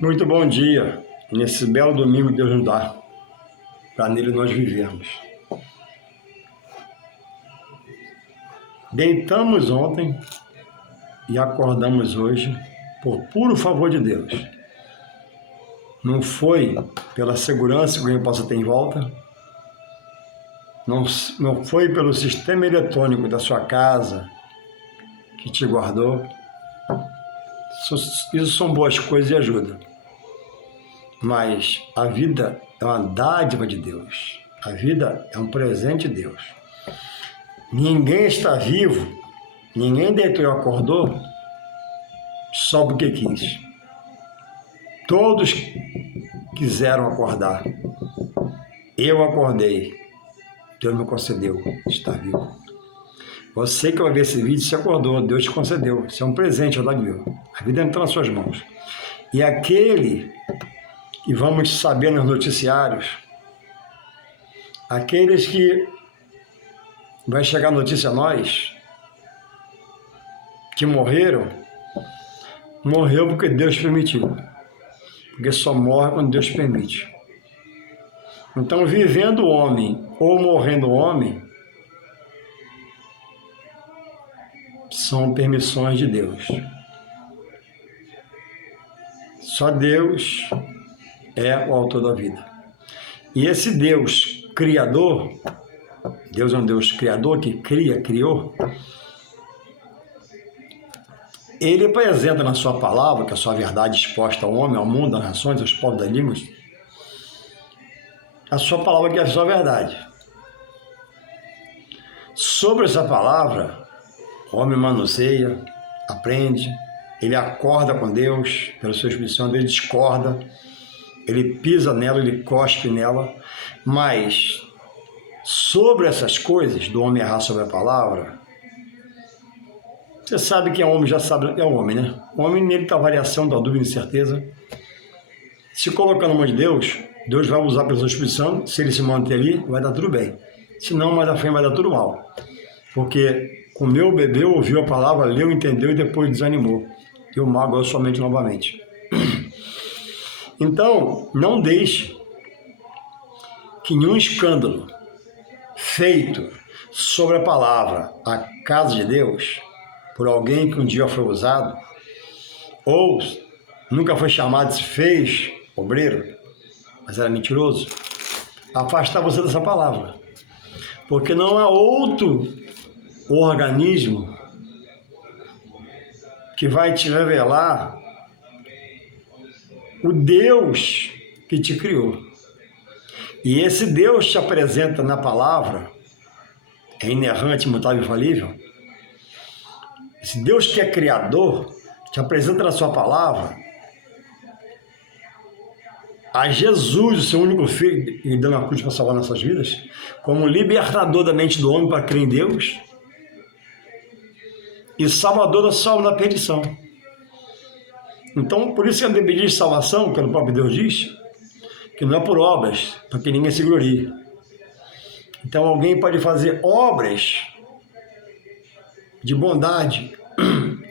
Muito bom dia, nesse belo domingo que Deus nos dá, para nele nós vivemos. Deitamos ontem e acordamos hoje por puro favor de Deus. Não foi pela segurança que alguém possa ter em volta, não foi pelo sistema eletrônico da sua casa que te guardou. Isso são boas coisas e ajuda. Mas a vida é uma dádiva de Deus. A vida é um presente de Deus. Ninguém está vivo, ninguém deitou e acordou só porque quis. Todos quiseram acordar. Eu acordei. Deus me concedeu estar vivo. Você que vai ver esse vídeo se acordou, Deus te concedeu. Isso é um presente lá de Deus. A vida entra nas suas mãos. E aquele que vamos saber nos noticiários, aqueles que vai chegar notícia a nós, que morreu porque Deus permitiu. Porque só morre quando Deus permite. Então, vivendo o homem ou morrendo o homem, são permissões de Deus. Só Deus é o autor da vida. E esse Deus criador, Deus é um Deus criador que criou, ele apresenta na sua palavra, que é a sua verdade exposta ao homem, ao mundo, às nações, aos povos das línguas, a sua palavra que é a sua verdade. Sobre essa palavra, o homem manuseia, aprende, ele acorda com Deus, pela sua expressão, ele discorda, ele pisa nela, ele cospe nela, mas sobre essas coisas, do homem errar sobre a palavra, você sabe que é homem, já sabe, é o homem, né? O homem, nele está a variação da dúvida e incerteza. Se colocar na mão de Deus, Deus vai usar pela sua expressão, se ele se manter ali, vai dar tudo bem. Se não, mais à frente vai dar tudo mal. Porque comeu, bebeu, ouviu a palavra, leu, entendeu e depois desanimou. E o mal agora somente novamente. Então, não deixe que nenhum escândalo feito sobre a palavra, a casa de Deus, por alguém que um dia foi usado, ou nunca foi chamado, se fez obreiro, mas era mentiroso, afastar você dessa palavra. Porque não há outro organismo que vai te revelar o Deus que te criou. E esse Deus te apresenta na palavra, é inerrante, imutável e infalível. Esse Deus que é criador te apresenta na sua palavra a Jesus, o seu único filho, e dando a cruz para salvar nossas vidas, como libertador da mente do homem para crer em Deus e salvador da sua alma da perdição. Então, por isso que a Bíblia diz salvação, pelo próprio Deus diz, que não é por obras, para que ninguém se glorie. Então, alguém pode fazer obras de bondade,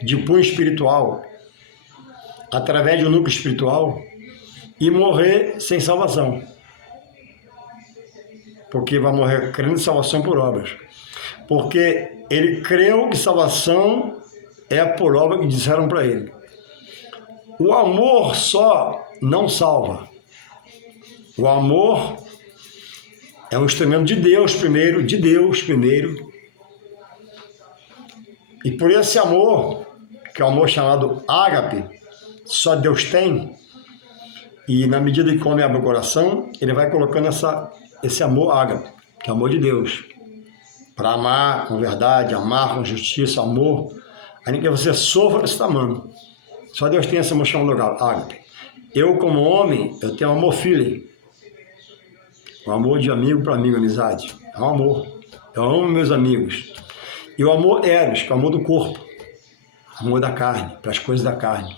de punho espiritual, através de um núcleo espiritual, e morrer sem salvação. Porque vai morrer crendo em salvação por obras. Porque ele creu que salvação é por obra que disseram para ele. O amor só não salva. O amor é um instrumento de Deus primeiro, E por esse amor, que é o amor chamado ágape, só Deus tem, e na medida que o homem abre o coração, ele vai colocando esse amor ágape, que é o amor de Deus, para amar com verdade, amar com justiça, amor, ainda que você sofra, você está amando. Só Deus tem esse amor chamado ágape. Eu, como homem, eu tenho amor filho, um amor de amigo para amigo, amizade, é um amor. Eu amo meus amigos. E o amor eros, que é o amor do corpo, amor da carne, para as coisas da carne.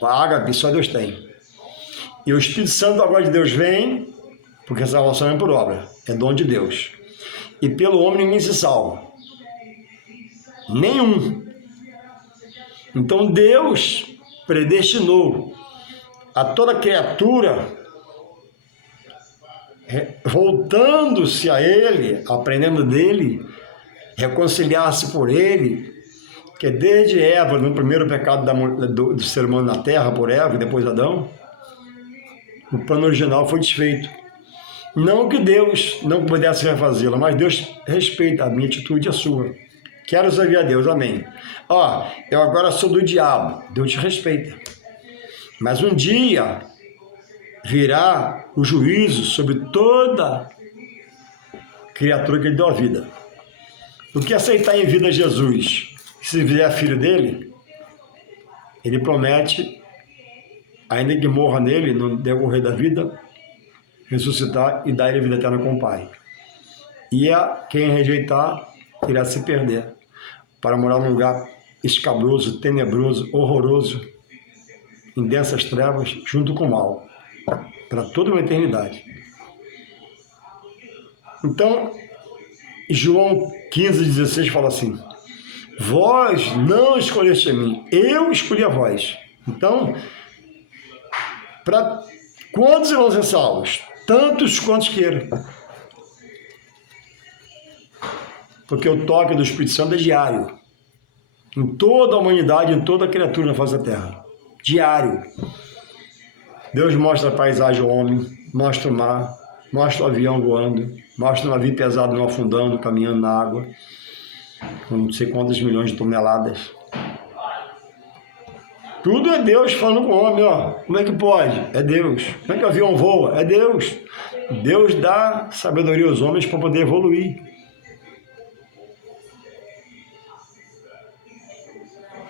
O ágape só Deus tem. E o Espírito Santo agora de Deus vem, porque a salvação não é por obra, é dom de Deus. E pelo homem ninguém se salva. Nenhum. Então Deus predestinou a toda criatura, voltando-se a Ele, aprendendo dele, reconciliar-se por Ele, que desde Eva, no primeiro pecado do ser humano na terra, por Eva e depois Adão, o plano original foi desfeito. Não que Deus não pudesse refazê-la, mas Deus respeita a minha atitude e a sua. Quero servir a Deus, amém. Eu agora sou do diabo, Deus te respeita. Mas um dia virá o juízo sobre toda criatura que ele deu a vida. O que aceitar em vida Jesus, se vier filho dele, ele promete, ainda que morra nele, no decorrer da vida, ressuscitar e dar ele vida eterna com o Pai. E quem rejeitar irá se perder, para morar num lugar escabroso, tenebroso, horroroso, em densas trevas, junto com o mal, para toda uma eternidade. Então, João 15,16 fala assim: vós não escolheste a mim, eu escolhi a vós. Então, para quantos vão ser salvos? Tantos quantos queiram. Porque o toque do Espírito Santo é diário. Em toda a humanidade, em toda a criatura na face da terra. Diário. Deus mostra a paisagem ao homem, mostra o mar, mostra o avião voando, mostra o navio pesado não afundando, caminhando na água, com não sei quantas milhões de toneladas. Tudo é Deus falando com o homem, como é que pode? É Deus. Como é que o avião voa? É Deus. Deus dá sabedoria aos homens para poder evoluir.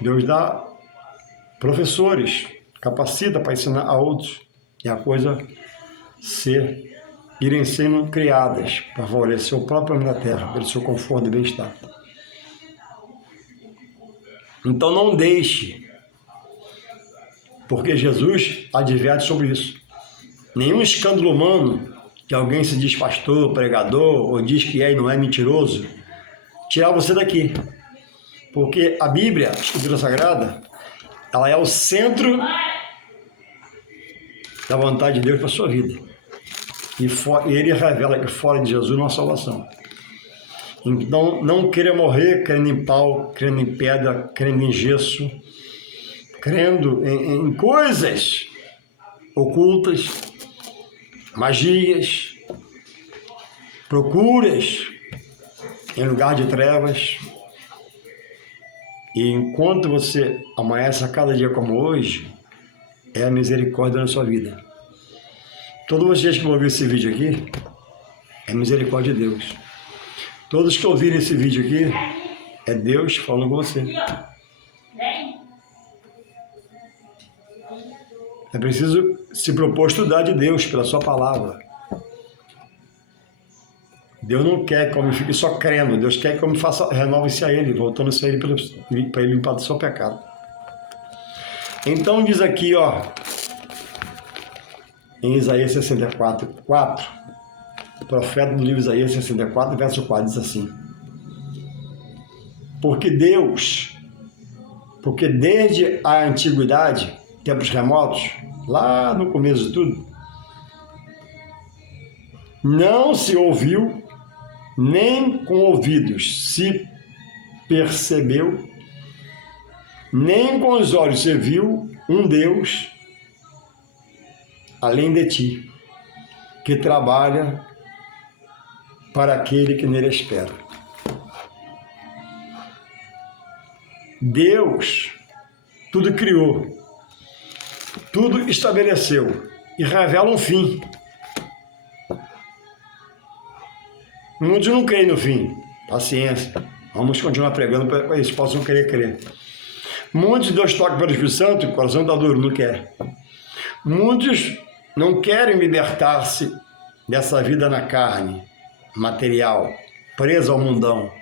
Deus dá professores, capacita para ensinar a outros. E a coisa irem sendo criadas para favorecer o próprio homem na terra, pelo seu conforto e bem-estar. Então não deixe, porque Jesus adverte sobre isso. Nenhum escândalo humano, que alguém se diz pastor, pregador, ou diz que é e não é mentiroso, tirar você daqui. Porque a Bíblia, a Escritura Sagrada, ela é o centro da vontade de Deus para a sua vida. E ele revela que fora de Jesus não há salvação. Então, não queira morrer crendo em pau, crendo em pedra, crendo em gesso, crendo em coisas ocultas, magias, procuras em lugar de trevas. E enquanto você amanhece a cada dia como hoje, é a misericórdia na sua vida. Todos vocês que vão ouvir esse vídeo aqui, é misericórdia de Deus. Todos que ouvirem esse vídeo aqui, é Deus falando com você. É preciso se propor estudar de Deus pela sua palavra. Deus não quer que o homem fique só crendo. Deus quer que o homem renove-se a Ele, voltando-se a Ele para Ele limpar do seu pecado. Então diz aqui, em Isaías 64:4, o profeta do livro Isaías 64, verso 4, diz assim: porque desde a antiguidade, tempos remotos, lá no começo de tudo, não se ouviu, nem com ouvidos se percebeu, nem com os olhos se viu um Deus além de ti, que trabalha para aquele que nele espera. Deus tudo criou, tudo estabeleceu e revela um fim. Muitos não creem no fim. Paciência. Vamos continuar pregando para que eles possam querer crer. Muitos Deus toca pelo Espírito Santo e o coração está duro, não quer. Muitos não querem libertar-se dessa vida na carne, material, preso ao mundão.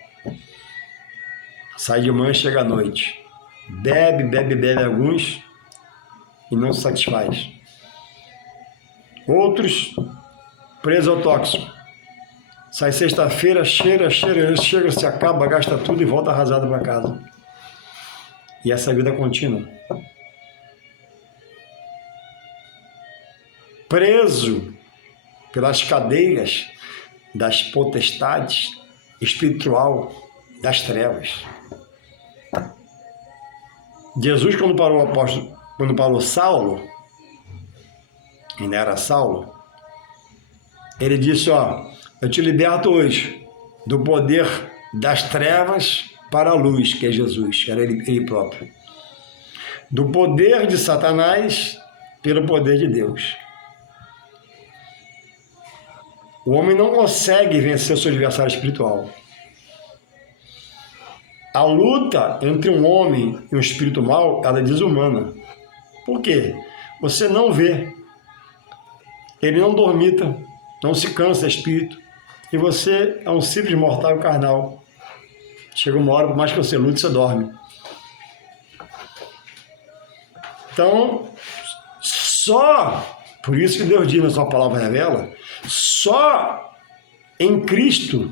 Sai de manhã, chega à noite. Bebe alguns e não se satisfaz. Outros presos ao tóxico. Sai sexta-feira, chega, se acaba, gasta tudo e volta arrasado para casa. E essa vida contínua. preso pelas cadeias das potestades espiritual das trevas. Jesus, quando parou Saulo, ainda era Saulo, ele disse, eu te liberto hoje do poder das trevas para a luz, que é Jesus, que era ele próprio. Do poder de Satanás pelo poder de Deus. O homem não consegue vencer seu adversário espiritual. A luta entre um homem e um espírito mau, ela é desumana. Por quê? Você não vê. Ele não dormita, não se cansa, espírito. E você é um simples mortal carnal. Chega uma hora, por mais que você lute, você dorme. Então, por isso que Deus diz na sua palavra revela, só em Cristo,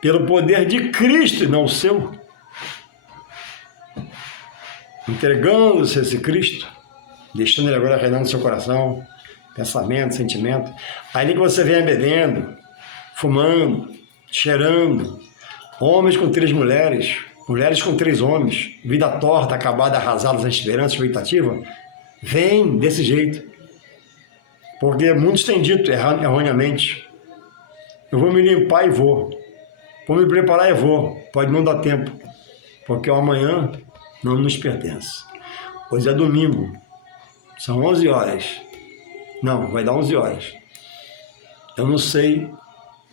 pelo poder de Cristo e não o seu, entregando-se a esse Cristo, deixando ele agora reinar no seu coração, pensamento, sentimento, aí que você vem bebendo, fumando, cheirando, homens com 3 mulheres, mulheres com 3 homens, vida torta, acabada, arrasada, sem esperança, expectativa, vem desse jeito. Porque muitos têm dito erroneamente, eu vou me limpar e vou me preparar e vou, pode não dar tempo, porque o amanhã não nos pertence. Hoje é domingo, são 11 horas, não, vai dar 11 horas. Eu não sei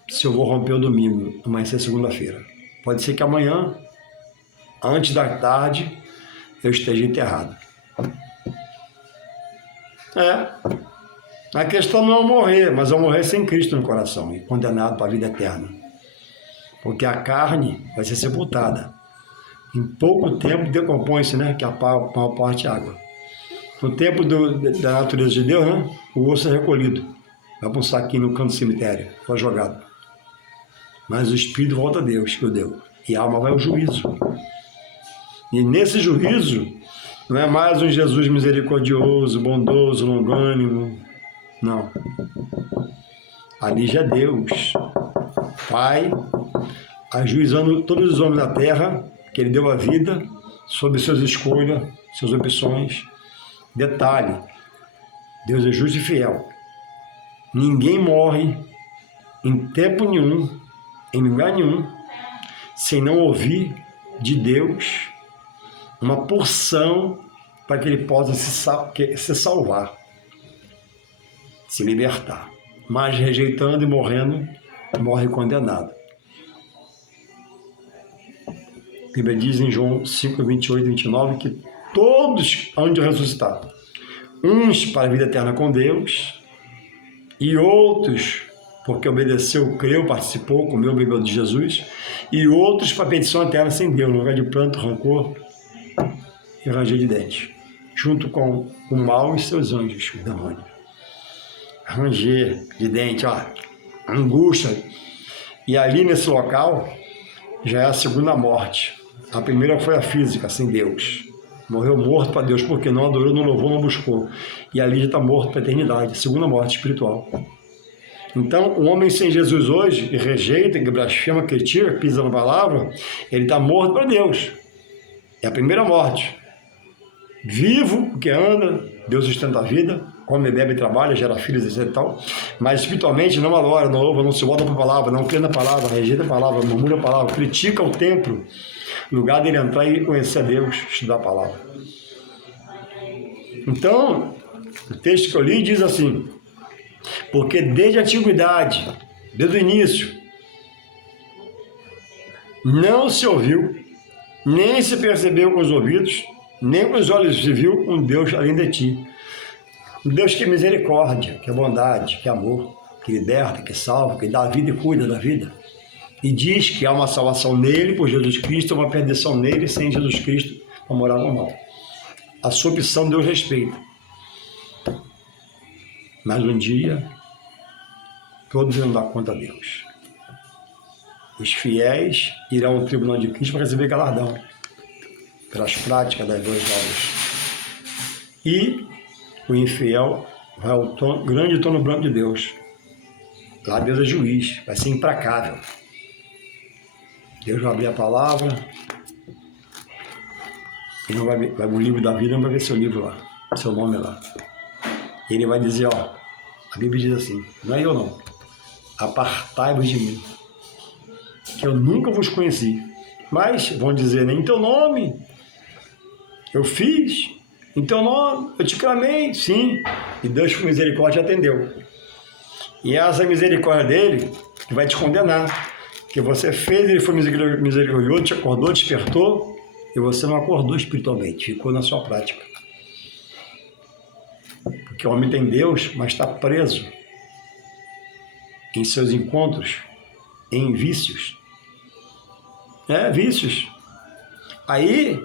se eu vou romper o domingo, amanhã é segunda-feira. Pode ser que amanhã, antes da tarde, eu esteja enterrado. A questão não é eu morrer, mas eu morrer sem Cristo no coração e condenado para a vida eterna. Porque a carne vai ser sepultada. Em pouco tempo decompõe-se, né? Que a maior parte é água. No tempo da natureza de Deus, né? O osso é recolhido. Vai para um saquinho no canto do cemitério, foi jogado. Mas o espírito volta a Deus, que o deu. E a alma vai ao juízo. E nesse juízo, não é mais um Jesus misericordioso, bondoso, longânimo. Não. Ali já é Deus, Pai, ajuizando todos os homens da terra, que Ele deu a vida, sobre suas escolhas, suas opções. Detalhe, Deus é justo e fiel. Ninguém morre em tempo nenhum, em lugar nenhum, sem não ouvir de Deus uma porção para que ele possa se salvar, se libertar. Mas rejeitando e morrendo, morre condenado. A Bíblia diz em João 5, 28 e 29 que todos hão de ressuscitar. Uns para a vida eterna com Deus e outros porque obedeceu, creu, participou, comeu, bebeu de Jesus, e outros para a perdição eterna sem Deus, no lugar de pranto, rancor e ranger de dentes, junto com o mal e seus anjos, o demônio. Ranger de dente, angústia. E ali nesse local já é a segunda morte. A primeira foi a física, sem Deus. Morreu morto para Deus, porque não adorou, não louvou, não buscou. E ali já está morto para a eternidade. Segunda morte espiritual. Então, o homem sem Jesus hoje, que rejeita, que blasfema, critica, pisa na palavra, ele está morto para Deus. É a primeira morte. Vivo, porque anda, Deus sustenta a vida, come, bebe, trabalha, gera filhos, etc e tal. Mas espiritualmente não adora, não louva, não se volta para a palavra, não crê na palavra, rejeita a palavra, murmura a palavra, critica o templo. No lugar dele entrar e conhecer a Deus, estudar a palavra. Então, o texto que eu li diz assim: porque desde a antiguidade, desde o início, não se ouviu, nem se percebeu com os ouvidos, nem com os olhos se viu um Deus além de ti. Um Deus que é misericórdia, que é bondade, que é amor, que liberta, que salva, que dá a vida e cuida da vida. E diz que há uma salvação nele, por Jesus Cristo, uma perdição nele, sem Jesus Cristo, uma moral normal. A sua opção Deus respeita. Mas um dia, todos irão dar conta a Deus. Os fiéis irão ao tribunal de Cristo para receber galardão pelas práticas das duas obras. E o infiel vai ao grande trono branco de Deus. Lá Deus é juiz, vai ser implacável. Deus vai abrir a palavra, ele não vai o livro da vida, não vai ver seu livro lá, seu nome lá. Ele vai dizer, ó, a Bíblia diz assim, não é eu não, apartai-vos de mim, que eu nunca vos conheci. Mas vão dizer, né, em teu nome eu fiz, em teu nome eu te clamei, sim. E Deus com misericórdia atendeu. E essa misericórdia dele que vai te condenar. Que você fez, ele foi misericordioso, te acordou, despertou, e você não acordou espiritualmente, ficou na sua prática. Porque o homem tem Deus, mas está preso em seus encontros, em vícios. Vícios. Aí,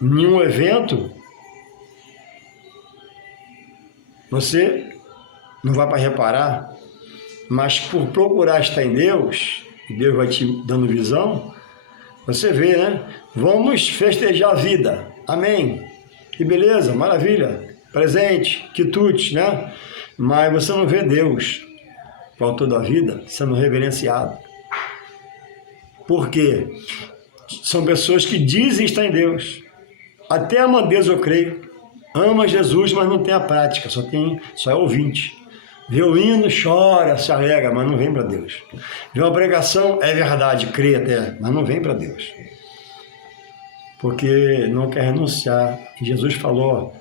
em um evento, você não vai para reparar, mas por procurar estar em Deus, Deus vai te dando visão, você vê, né? Vamos festejar a vida. Amém. Que beleza, maravilha. Presente, quitutes, né? Mas você não vê Deus, o autor da vida, sendo reverenciado. Por quê? São pessoas que dizem estar em Deus. Até ama Deus, eu creio. Ama Jesus, mas não tem a prática, só é ouvinte. Vê o hino, chora, se alegra, mas não vem para Deus. Vê uma pregação, é verdade, crê até, mas não vem para Deus. Porque não quer renunciar. E Jesus falou,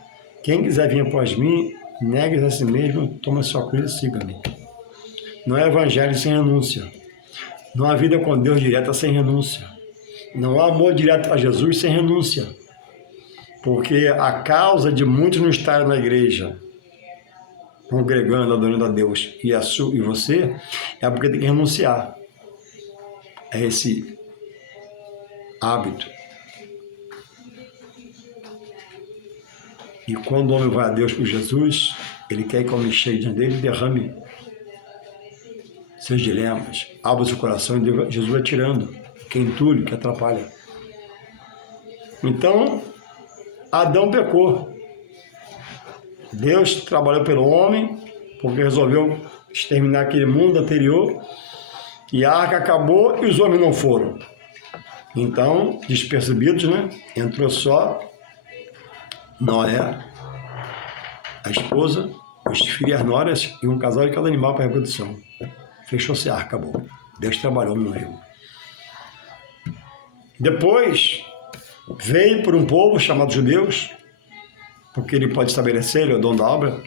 quem quiser vir após mim, negue a si mesmo, toma sua cruz e siga-me. Não é evangelho sem renúncia. Não há vida com Deus direta sem renúncia. Não há amor direto a Jesus sem renúncia. Porque a causa de muitos não estarem na igreja, congregando, adorando a Deus, e você, é porque tem que renunciar a esse hábito. E quando o homem vai a Deus por Jesus, ele quer que o homem cheio diante dele derrame seus dilemas, abra seu coração e Jesus vai tirando que é entulho, que atrapalha. Então, Adão pecou. Deus trabalhou pelo homem, porque resolveu exterminar aquele mundo anterior, e a arca acabou e os homens não foram. Então, despercebidos, né? Entrou só Noé, a esposa, os filhos e as noras, e um casal de cada animal para reprodução. Fechou-se a arca, acabou. Deus trabalhou no rio. Depois, veio por um povo chamado judeus, porque ele pode estabelecer, ele é o dono da obra,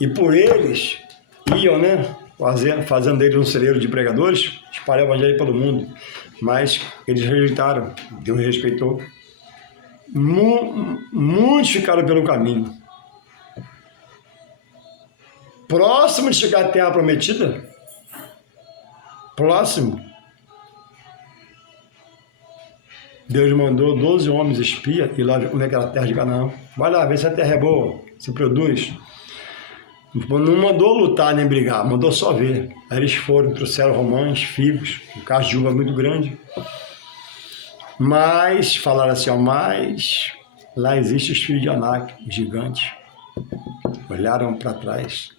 e por eles iam, né, fazendo deles um celeiro de pregadores, espalhar o evangelho pelo mundo, mas eles rejeitaram, Deus respeitou. Muitos ficaram pelo caminho. Próximo de chegar à terra prometida, próximo, Deus mandou 12 homens espia e lá ver como é que era a terra de Canaã. Vai lá, ver se a terra é boa, se produz. Não mandou lutar nem brigar, mandou só ver. Aí eles foram, trouxeram romãs, figos, um cacho de uva muito grande. Mas, falaram assim, ó, mas lá existem os filhos de Anak, os gigantes. Olharam para trás,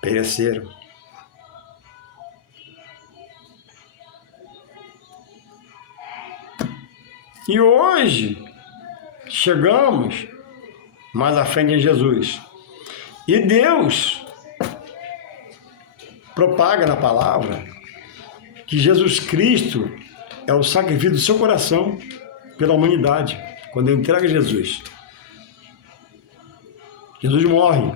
pereceram. E hoje, chegamos mais à frente em Jesus. E Deus propaga na palavra que Jesus Cristo é o sacrifício do seu coração pela humanidade. Quando entrega Jesus, Jesus morre.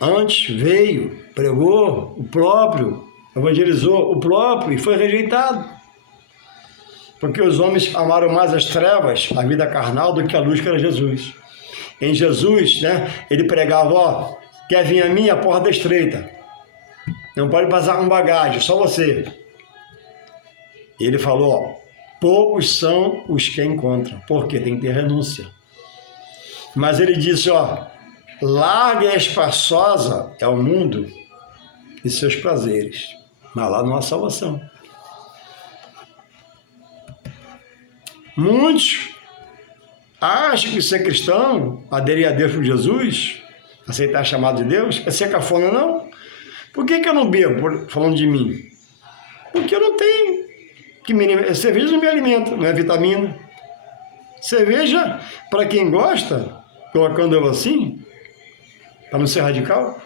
Antes veio, pregou o próprio, evangelizou o próprio e foi rejeitado. Porque os homens amaram mais as trevas, a vida carnal, do que a luz que era Jesus. Em Jesus, né, ele pregava, ó, quer vir a mim, a porta é estreita. Não pode passar com bagagem, só você. Ele falou, ó, poucos são os que encontram, porque tem que ter renúncia. Mas ele disse, ó, larga e espaçosa é o mundo e seus prazeres, mas lá não há salvação. Muitos acha que ser cristão, aderir a Deus por Jesus, aceitar a chamada de Deus, é ser cafona, não? Por que eu não bebo, falando de mim? Porque eu não tenho cerveja não me alimenta, não é vitamina. Cerveja, para quem gosta, colocando eu assim, para não ser radical,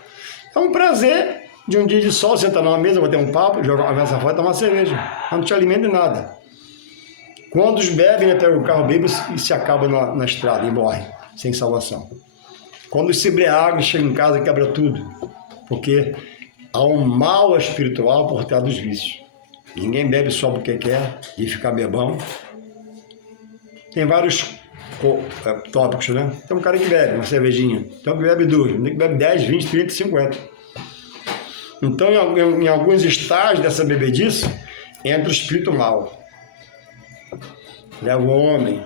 é um prazer de um dia de sol, sentar numa mesa, bater um papo, jogar uma conversa fora e tomar cerveja. Não te alimenta em nada. Quantos bebem, né, pegam o carro, bebem e se acabam na estrada e morrem, sem salvação. Quando se embriagam, chegam em casa e quebra tudo. Porque há um mal espiritual por trás dos vícios. Ninguém bebe só porque quer e fica bebão. Tem vários tópicos, né? Tem um cara que bebe uma cervejinha, tem um que bebe duas, tem um que bebe 10, 20, 30, 50. Então, em alguns estágios dessa bebedice, entra o espírito mal. Leva o homem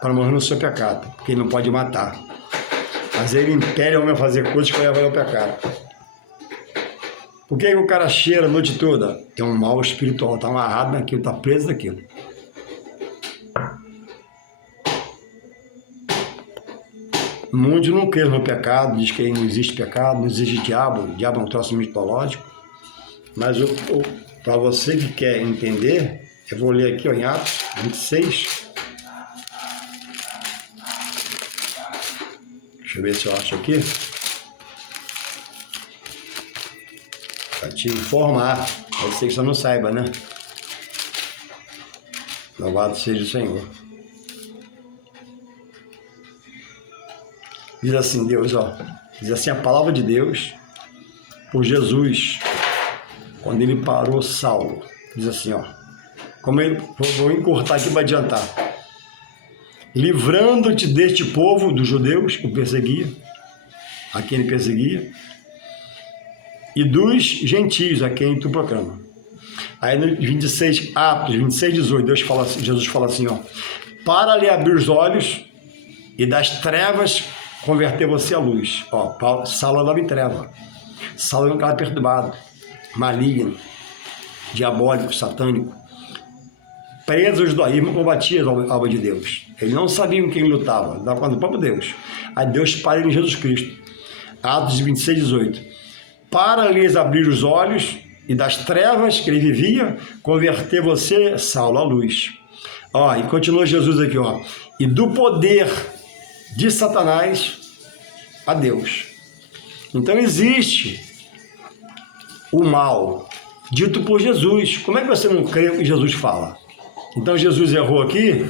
para morrer no seu pecado, porque ele não pode matar. Mas ele impele o homem a fazer coisas que levam ao pecado. Por que o cara cheira a noite toda? Tem um mal espiritual, está amarrado naquilo, está preso naquilo. Muitos não creem no pecado, diz que não existe pecado, não existe diabo, o diabo é um troço mitológico. Mas para você que quer entender, eu vou ler aqui ó, em Atos 26. Deixa eu ver se eu acho aqui. Para te informar, pode ser que você não saiba, né? Louvado seja o Senhor. Diz assim, Deus, ó. Diz assim a palavra de Deus por Jesus, quando ele parou Saulo. Diz assim, ó. Como ele, vou encurtar aqui para adiantar. Livrando-te deste povo, dos judeus, que o perseguia, a quem ele perseguia, e dos gentios, a quem tu proclama. Aí no 26, Atos 26, 18, Jesus fala assim, ó. Para lhe abrir os olhos e das trevas converter você à luz. Ó, Saulo andava em treva. Saulo era um cara perturbado, maligno, diabólico, satânico. Presos do abismo, combatia a obra de Deus. Eles não sabiam quem lutava, dava conta do próprio Deus. Aí Deus para ele em Jesus Cristo. Atos 26, 18. Para lhes abrir os olhos e das trevas que ele vivia, converter você, Saulo, à luz. Ó, e continua Jesus aqui, ó. E do poder de Satanás a Deus. Então existe o mal dito por Jesus. Como é que você não crê o que Jesus fala? Então Jesus errou aqui.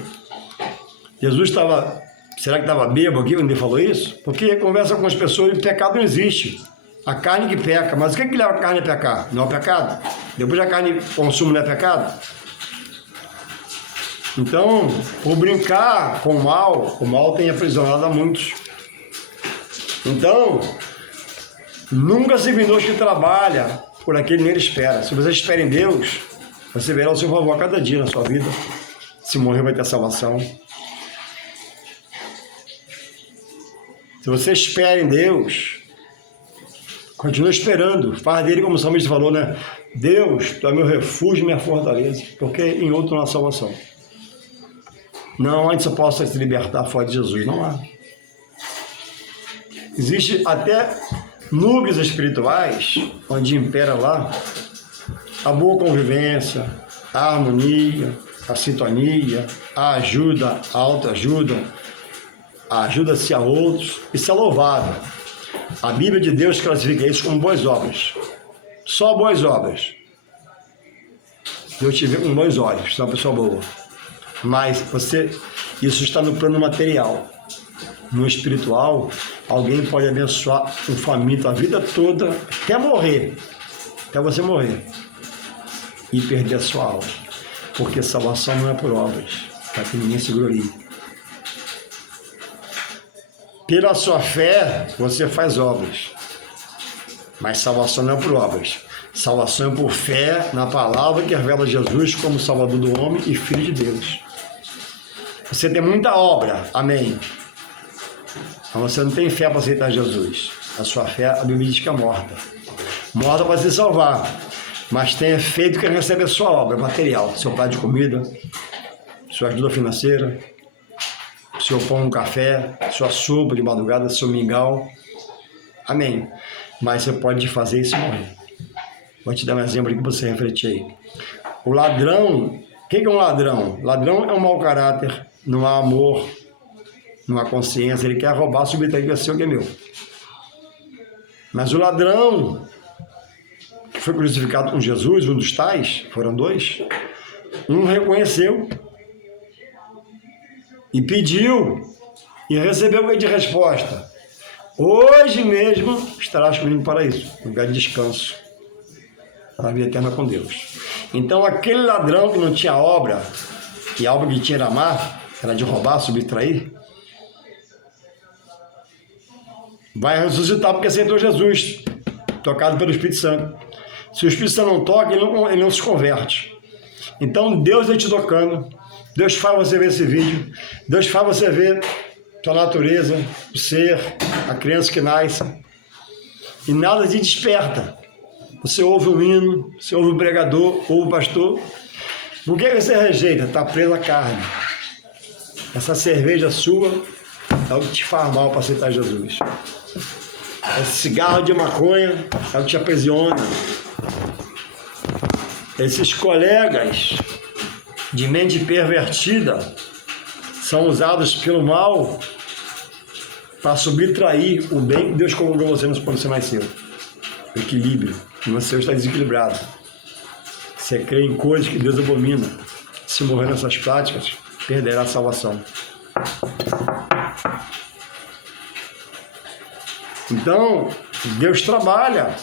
Jesus estava, será que estava bêbado aqui quando ele falou isso? Porque conversa com as pessoas e pecado não existe. A carne que peca, mas o que leva a carne a pecar? Não é o pecado? Depois a carne consumo não é pecado? Então, por brincar com o mal tem aprisionado a muitos. Então, nunca se vindoure que trabalha por aquele que nele espera. Se você espera em Deus, você verá o seu favor a cada dia na sua vida. Se morrer, vai ter salvação. Se você espera em Deus, continua esperando. Faz dele, como o salmista falou, né? Deus, tu é meu refúgio e minha fortaleza, porque em outro não há salvação. Não, antes eu possa se libertar fora de Jesus, não há. Existe até lugares espirituais, onde impera lá a boa convivência, a harmonia, a sintonia, a ajuda, a autoajuda, a ajuda-se a outros. Isso é louvável. A Bíblia de Deus classifica isso como boas obras. Só boas obras. Deus te vê com bons olhos, você é uma pessoa boa. Mas isso está no plano material. No espiritual, alguém pode abençoar um faminto a vida toda, até morrer, até você morrer, e perder a sua alma. Porque salvação não é por obras, para que ninguém se glorie. Pela sua fé, você faz obras, mas salvação não é por obras. Salvação é por fé na palavra que revela Jesus como Salvador do homem e Filho de Deus. Você tem muita obra, amém. Mas você não tem fé para aceitar Jesus. A sua fé, a Bíblia diz que é morta. Morta para se salvar. Mas tenha feito que recebe a sua obra material. Seu prato de comida, sua ajuda financeira, seu pão, um café, sua sopa de madrugada, seu mingau. Amém. Mas você pode fazer isso e morrer. Vou te dar um exemplo aqui para você refletir aí. O ladrão, o que é um ladrão? Ladrão é um mau caráter, não há amor, não há consciência, ele quer roubar, subtrair o seu que é meu. Mas o ladrão que foi crucificado com Jesus, um dos tais, foram dois, um reconheceu e pediu e recebeu o de resposta: hoje mesmo estarás comigo no paraíso, lugar de descanso, para a vida eterna com Deus. Então aquele ladrão que não tinha obra, e a obra que tinha era amar, era de roubar, subtrair, vai ressuscitar porque aceitou Jesus, tocado pelo Espírito Santo. Se o Espírito Santo não toca, ele não se converte. Então Deus está te tocando, Deus faz você ver esse vídeo, Deus faz você ver tua natureza, o ser, a criança que nasce, e nada te desperta. Você ouve o hino, você ouve o pregador, ouve o pastor. Por que você rejeita? Está presa a carne. Essa cerveja sua é o que te faz mal para aceitar Jesus. Esse cigarro de maconha é o que te aprisiona. Esses colegas de mente pervertida são usados pelo mal para subtrair o bem que Deus colocou você quando você nasceu. O equilíbrio. O seu está desequilibrado. Você crê em coisas que Deus abomina. Se morrer nessas práticas, perderá a salvação. Então, Deus trabalha.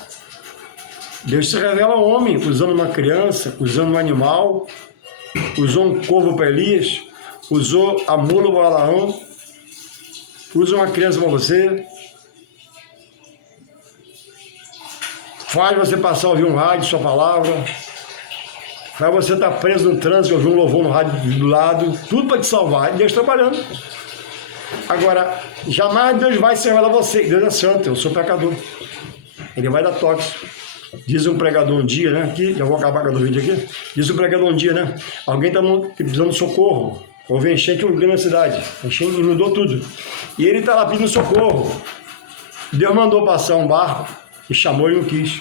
Deus se revela ao homem, usando uma criança, usando um animal, usou um corvo para Elias, usou a mula para Balaão, usa uma criança para você, faz você passar a ouvir um rádio, sua palavra, faz você estar preso no trânsito, ouvir um louvor no rádio do lado, tudo para te salvar, Deus trabalhando. Agora, jamais Deus vai se revelar a você, Deus é santo, eu sou pecador, Ele vai dar toques. Diz um pregador um dia, né, aqui, já vou acabar com o vídeo aqui, diz um pregador um dia, né, alguém está precisando de socorro, houve enchente na cidade, enchente, inundou tudo, e ele está lá pedindo socorro. Deus mandou passar um barco e chamou e não quis.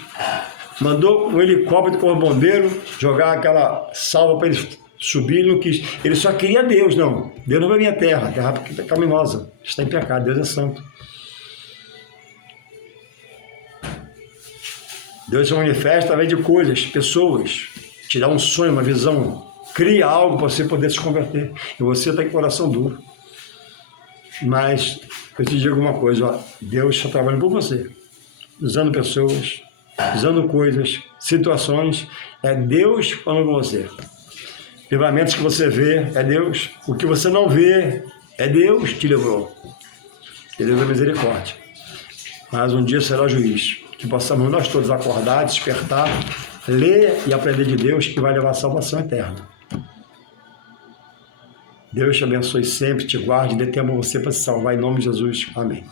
Mandou um helicóptero com o bombeiro jogar aquela salva para ele subir e não quis. Ele só queria Deus, não. Deus não vai vir à terra, a terra é pecaminosa, está em pecado, Deus é santo. Deus se manifesta através de coisas, pessoas, te dá um sonho, uma visão, cria algo para você poder se converter. E você está com o coração duro. Mas eu te digo uma coisa, ó, Deus está trabalhando por você, usando pessoas, usando coisas, situações, é Deus falando com você. Livramentos que você vê, é Deus. O que você não vê, é Deus que te livrou. Ele deu misericórdia. Mas um dia será juiz. Que possamos nós todos acordar, despertar, ler e aprender de Deus, que vai levar a salvação eterna. Deus te abençoe sempre, te guarde e dê tempo a você para se salvar em nome de Jesus. Amém.